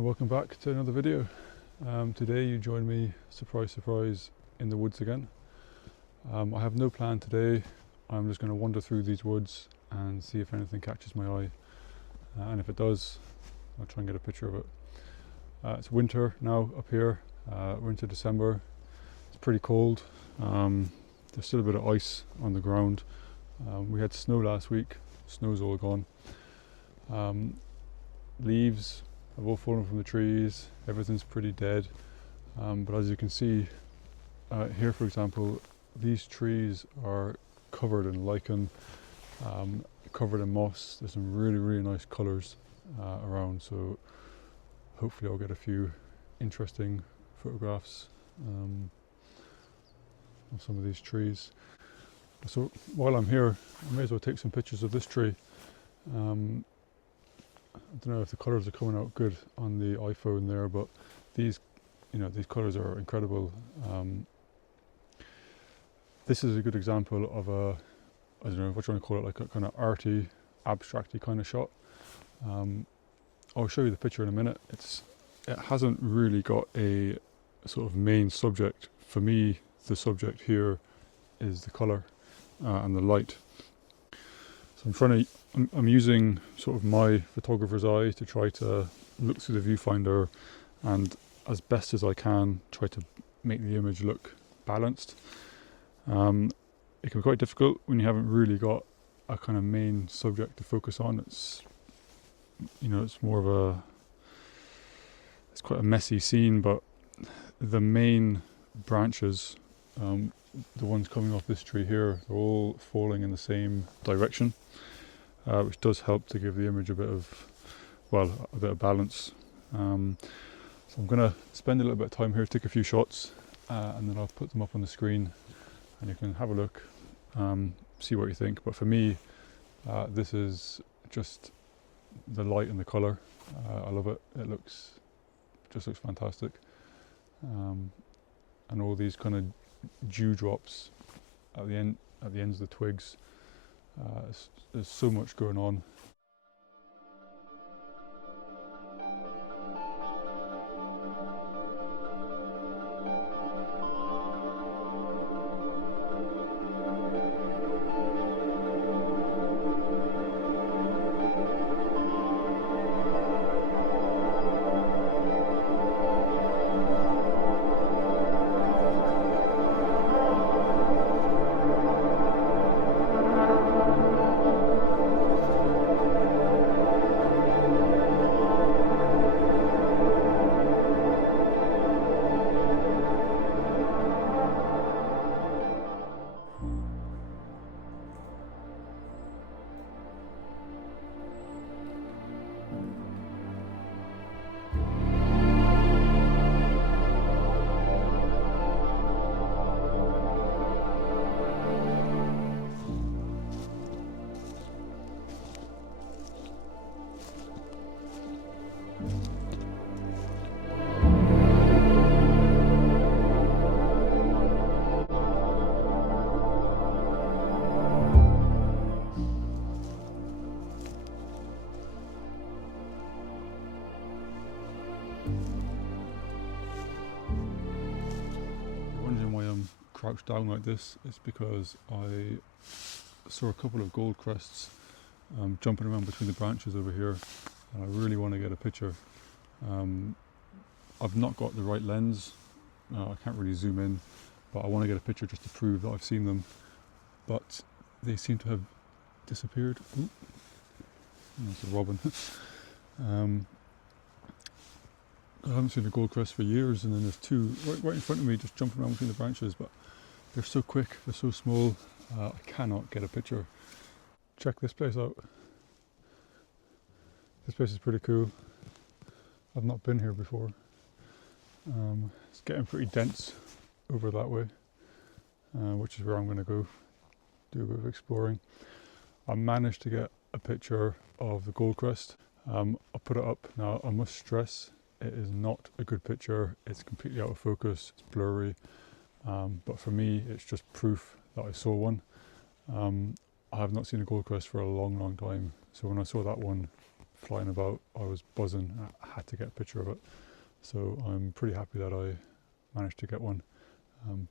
Welcome back to another video. Today you join me, surprise surprise, in the woods again. I have no plan today. I'm just going to wander through these woods and see if anything catches my eye, and if it does, I'll try and get a picture of it. It's winter now up here. We're into December. It's pretty cold. There's still a bit of ice on the ground. We had snow last week. Snow's all gone. Leaves have all fallen from the trees. Everything's pretty dead. But as you can see here, for example, these trees are covered in lichen, covered in moss. There's some really nice colours around, so hopefully I'll get a few interesting photographs of some of these trees. So while I'm here, I may as well take some pictures of this tree. I don't know if the colours are coming out good on the iPhone there, but these colours are incredible. This is a good example of a, I don't know what you want to call it, like a kind of arty, abstracty kind of shot. I'll show you the picture in a minute. It hasn't really got a sort of main subject. For me, the subject here is the colour and the light. So I'm using sort of my photographer's eye to try to look through the viewfinder and, as best as I can, try to make the image look balanced. It can be quite difficult when you haven't really got a kind of main subject to focus on. It's quite a messy scene, but the main branches, the ones coming off this tree here, they're all falling in the same direction. Which does help to give the image a bit of balance. So I'm going to spend a little bit of time here, take a few shots, and then I'll put them up on the screen and you can have a look, see what you think. But for me, this is just the light and the colour. I love it. It just looks fantastic. And all these kind of dewdrops at the ends of the twigs. There's so much going on. Crouched down like this, it's because I saw a couple of gold crests jumping around between the branches over here, and I really want to get a picture. I've not got the right lens, I can't really zoom in, but I want to get a picture just to prove that I've seen them, but they seem to have disappeared. Ooh, that's a robin. I haven't seen a gold crest for years, and then there's two right in front of me just jumping around between the branches, but they're so quick, they're so small, I cannot get a picture. Check this place out. This place is pretty cool. I've not been here before. It's getting pretty dense over that way, which is where I'm going to go do a bit of exploring. I managed to get a picture of the gold crest. I'll put it up. Now I must stress, it is not a good picture. It's completely out of focus, it's blurry. But for me, it's just proof that I saw one. I have not seen a gold crest for a long time. So when I saw that one flying about, I was buzzing. I had to get a picture of it. So I'm pretty happy that I managed to get one.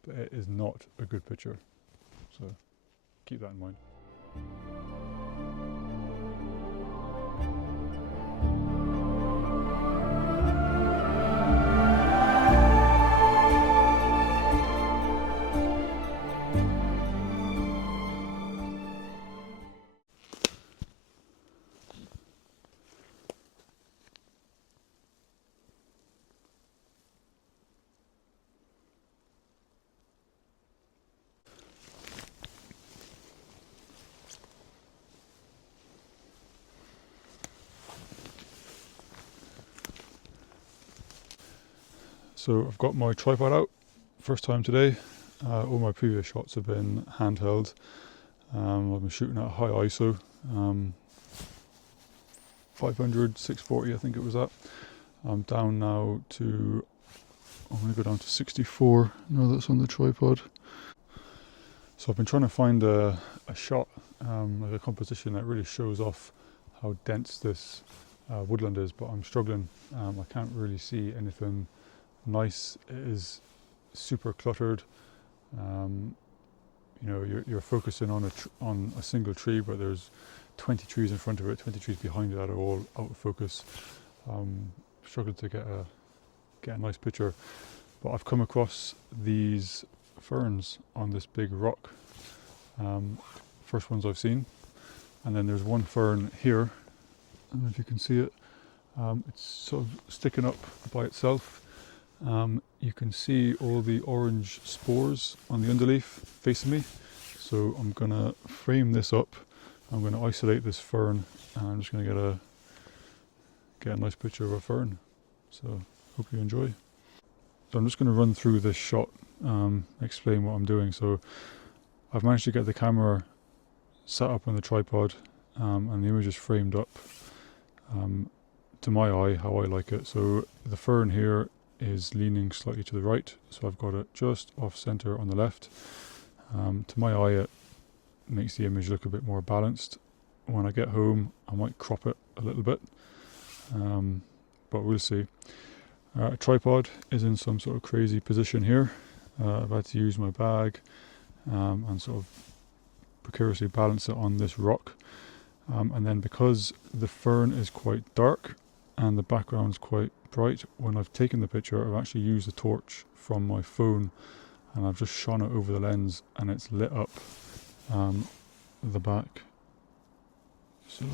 But it is not a good picture. So keep that in mind. So I've got my tripod out, first time today. All my previous shots have been handheld. I've been shooting at high ISO, 500, 640 I think it was at. I'm down now to, I'm going to go down to 64 now that's on the tripod. So I've been trying to find a shot, like a composition that really shows off how dense this woodland is, but I'm struggling. I can't really see anything nice. It is super cluttered. You know, you're focusing on a single tree, but there's 20 trees in front of it, 20 trees behind it that are all out of focus. Struggling to get a nice picture, but I've come across these ferns on this big rock. First ones I've seen, and then there's one fern here. I don't know if you can see it. It's sort of sticking up by itself. You can see all the orange spores on the underleaf facing me. So I'm going to frame this up. I'm going to isolate this fern, and I'm just going to get a nice picture of a fern. So hope you enjoy. So I'm just going to run through this shot, explain what I'm doing. So I've managed to get the camera set up on the tripod, and the image is framed up to my eye, how I like it. So the fern here is leaning slightly to the right, so I've got it just off center on the left. To my eye, it makes the image look a bit more balanced. When I get home, I might crop it a little bit, but we'll see. A tripod is in some sort of crazy position here. I've had to use my bag and sort of precariously balance it on this rock. And then because the fern is quite dark and the background's quite bright, when I've taken the picture, I've actually used a torch from my phone and I've just shone it over the lens, and it's lit up the back. So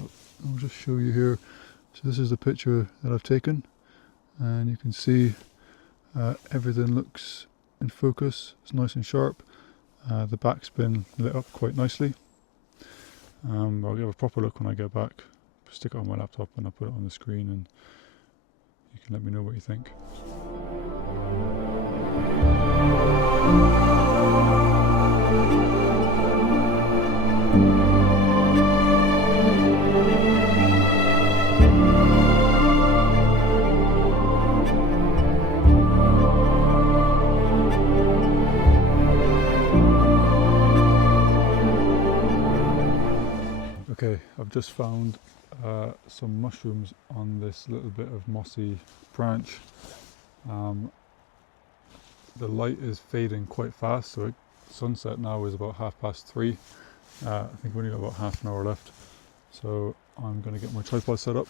I'll just show you here. So this is the picture that I've taken, and you can see everything looks in focus. It's nice and sharp. The back's been lit up quite nicely. I'll give a proper look when I get back. Stick it on my laptop and I'll put it on the screen, and you can let me know what you think. Okay, I've just found some mushrooms on this little bit of mossy branch. The light is fading quite fast, so sunset now is about 3:30. I think we've only got about half an hour left. So I'm going to get my tripod set up,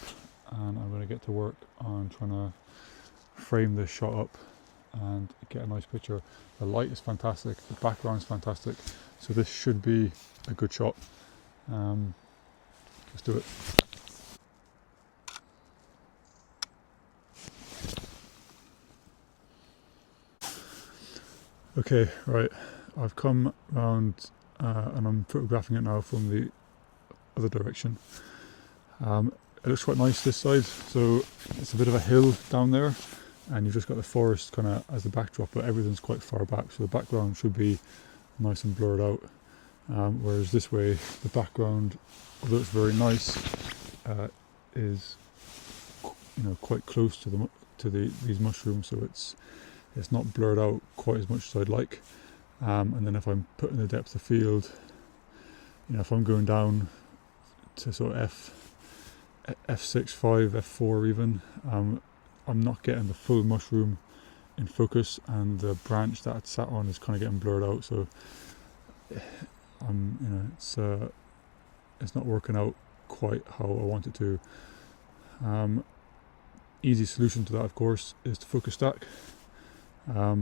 and I'm going to get to work on trying to frame this shot up and get a nice picture. The light is fantastic, the background is fantastic, so this should be a good shot. Let's do it. Okay, right, I've come round and I'm photographing it now from the other direction. It looks quite nice this side, so it's a bit of a hill down there, and you've just got the forest kind of as the backdrop, but everything's quite far back, so the background should be nice and blurred out. Whereas this way, the background, although it's very nice, is quite close to these mushrooms, so it's not blurred out quite as much as I'd like. And then if I'm putting the depth of field, if I'm going down to sort of f6.5, f4 even. I'm not getting the full mushroom in focus, and the branch that it sat on is kind of getting blurred out. So, it's not working out quite how I want it to. Easy solution to that, of course, is to focus stack. I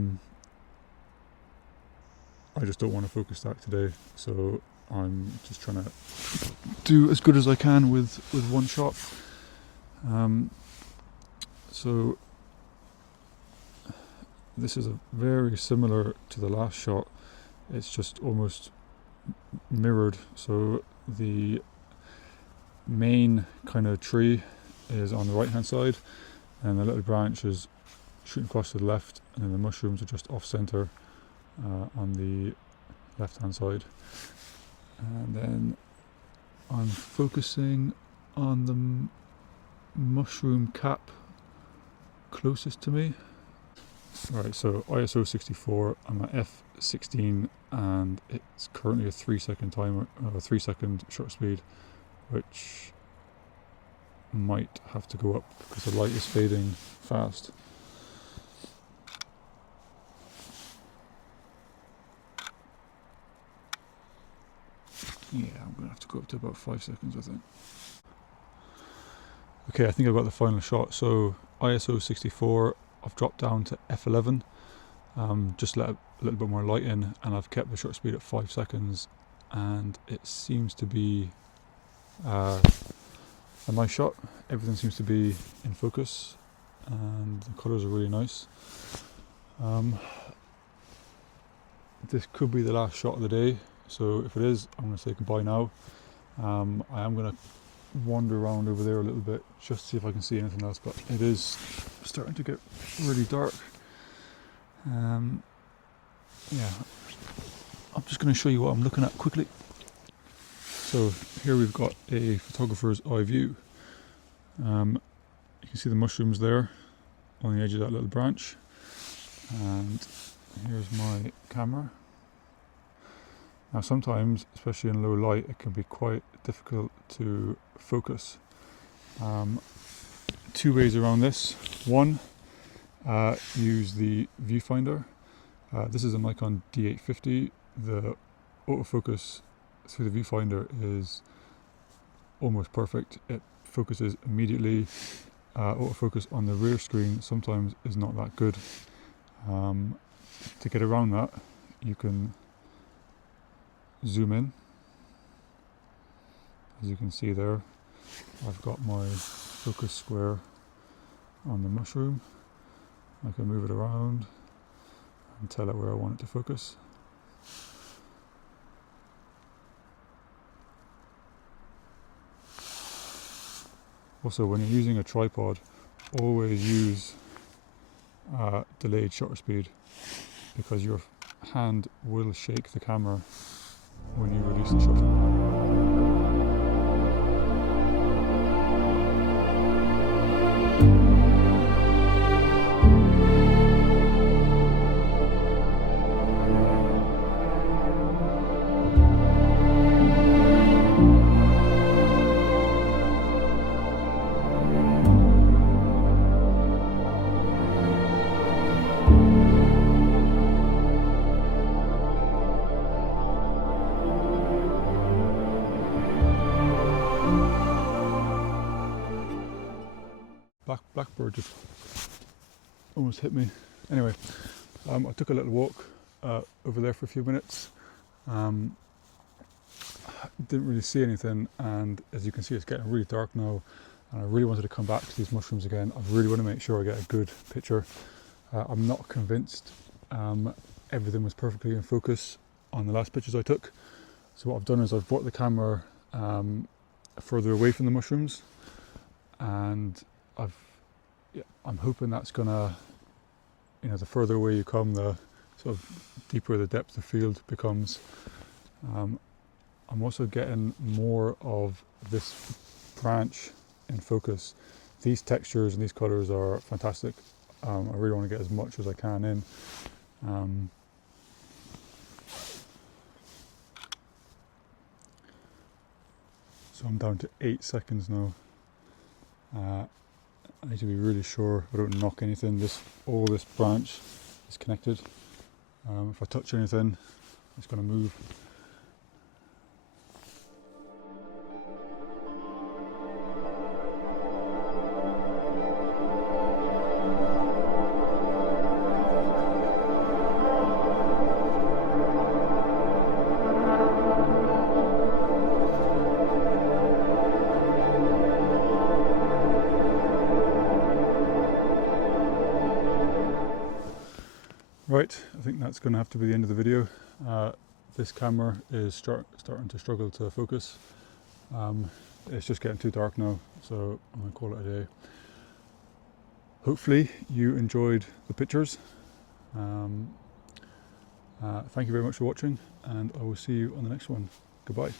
just don't want to focus stack today, so I'm just trying to do as good as I can with one shot. So this is very similar to the last shot. It's just almost mirrored. So the main kind of tree is on the right hand side, and the little branch is shooting across to the left, and then the mushrooms are just off center on the left hand side. And then I'm focusing on the mushroom cap closest to me. Alright, so ISO 64, I'm at f16, and it's currently a 3-second timer, 3-second shutter speed, which might have to go up because the light is fading fast. Yeah, I'm going to have to go up to about 5 seconds, I think. Okay, I think I've got the final shot. So ISO 64, I've dropped down to f11, just let a little bit more light in, and I've kept the shutter speed at 5 seconds, and it seems to be a nice shot. Everything seems to be in focus, and the colours are really nice. This could be the last shot of the day, so if it is, I'm going to say goodbye now. I am going to wander around over there a little bit just to see if I can see anything else, but it is starting to get really dark. Yeah, I'm just going to show you what I'm looking at quickly. So here we've got a photographer's eye view. You can see the mushrooms there on the edge of that little branch, and here's my camera. Now sometimes, especially in low light, it can be quite difficult to focus. 2 ways around this. One, use the viewfinder. This is a Nikon D850. The autofocus through the viewfinder is almost perfect. It focuses immediately. Autofocus on the rear screen sometimes is not that good. To get around that, you can zoom in. As you can see there, I've got my focus square on the mushroom. I can move it around and tell it where I want it to focus. Also, when you're using a tripod, always use delayed shutter speed, because your hand will shake the camera when you release the shutter. Blackbird just almost hit me. Anyway, I took a little walk over there for a few minutes. Didn't really see anything, and as you can see, it's getting really dark now, and I really wanted to come back to these mushrooms again. I really want to make sure I get a good picture. I'm not convinced everything was perfectly in focus on the last pictures I took. So what I've done is I've brought the camera further away from the mushrooms, and I'm hoping that's gonna, the further away you come, the sort of deeper the depth of field becomes. I'm also getting more of this branch in focus. These textures and these colours are fantastic. I really want to get as much as I can in. So I'm down to 8 seconds now. I need to be really sure I don't knock anything. All this branch is connected. If I touch anything, it's going to move. Right, I think that's going to have to be the end of the video. This camera is starting to struggle to focus. It's just getting too dark now, so I'm going to call it a day. Hopefully you enjoyed the pictures. Thank you very much for watching, and I will see you on the next one. Goodbye.